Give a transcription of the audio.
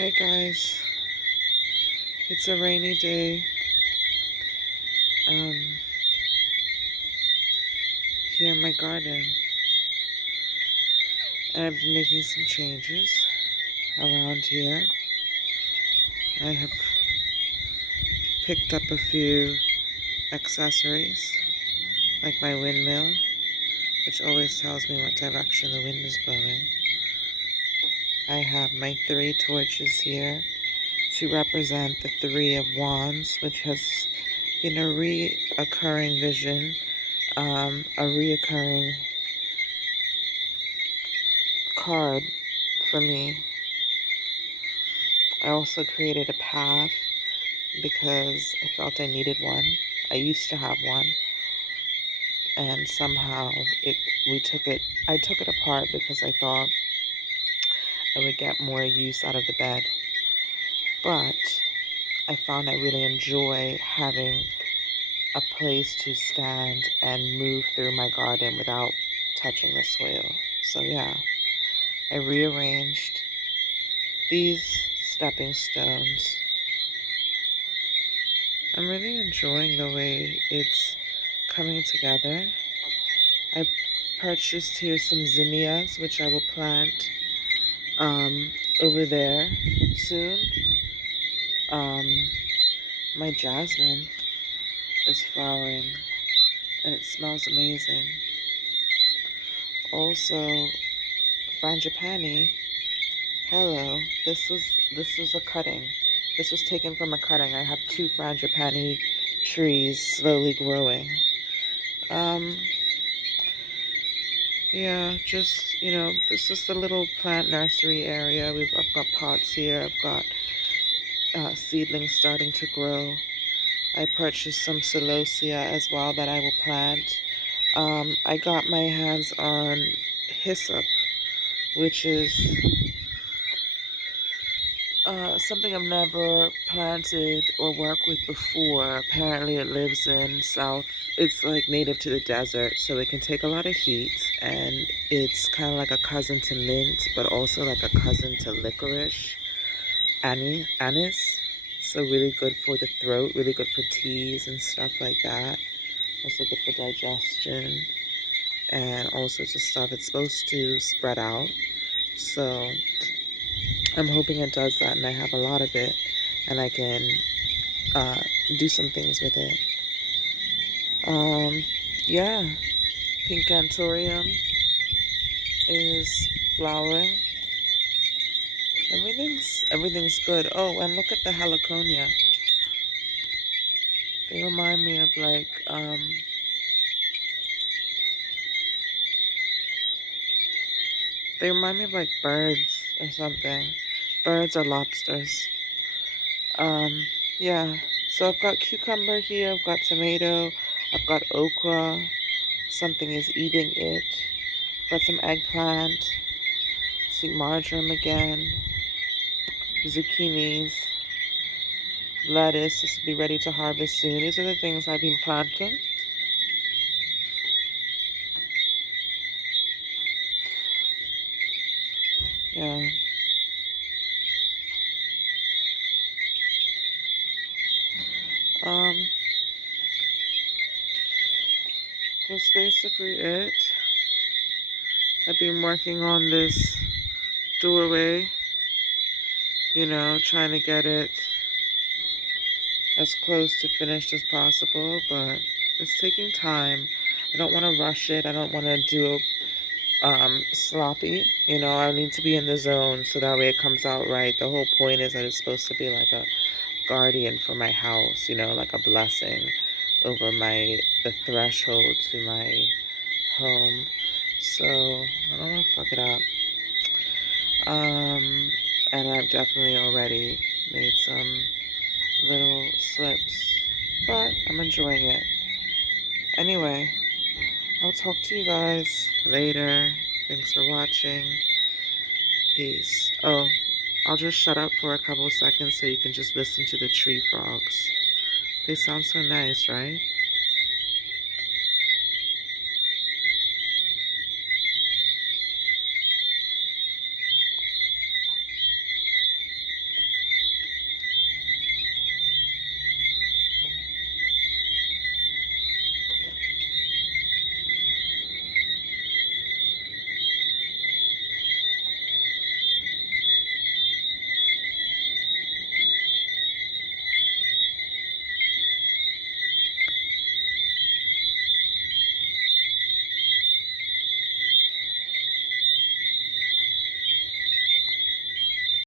Hi guys, it's a rainy day um, here in my garden, and I've been making some changes around here. I have picked up a few accessories, like my windmill, which always tells me what direction the wind is blowing. I have my 3 torches here to represent the 3 of Wands, which has been a reoccurring vision, a reoccurring card for me. I also created a path because I felt I needed one. I used to have one, and somehow I took it apart because I thought I would get more use out of the bed. But I found I really enjoy having a place to stand and move through my garden without touching the soil. So yeah, I rearranged these stepping stones. I'm really enjoying the way it's coming together. I purchased here some zinnias, which I will plant over there soon. My jasmine is flowering and it smells amazing. Also, frangipani. Hello. This was a cutting. This was taken from a cutting. I have 2 frangipani trees slowly growing. Um, Yeah, just, this is the little plant nursery area. I've got pots here. I've got seedlings starting to grow. I purchased some celosia as well that I will plant. I got my hands on hyssop, which is something I've never planted or worked with before. Apparently it lives in it's like native to the desert, so it can take a lot of heat, and it's kind of like a cousin to mint, but also like a cousin to licorice, anise. So really good for the throat, really good for teas and stuff like that. Also good for digestion and all sorts of stuff. It's supposed to spread out, so I'm hoping it does that, and I have a lot of it, and I can uh, do some things with it. Yeah, pink anthurium is flowering. Everything's good. Oh, and look at the heliconia. They remind me of like birds or something. Birds or lobsters. Yeah. So I've got cucumber here. I've got tomato. I've got okra. Something is eating it. Got some eggplant. Sweet marjoram again. Zucchinis. Lettuce. This will be ready to harvest soon. These are the things I've been planting. Yeah. Um, that's basically it. I've been working on this doorway, trying to get it as close to finished as possible, but it's taking time. I don't want to rush it. I don't want to do sloppy. I need to be in the zone so that way it comes out right. The whole point is that it's supposed to be like a guardian for my house, like a blessing over the threshold to my home. So I don't want to fuck it up. And I've definitely already made some little slips, but I'm enjoying it. Anyway, I'll talk to you guys later. Thanks for watching. Peace. Oh, I'll just shut up for a couple of seconds so you can just listen to the tree frogs. They sound so nice, right?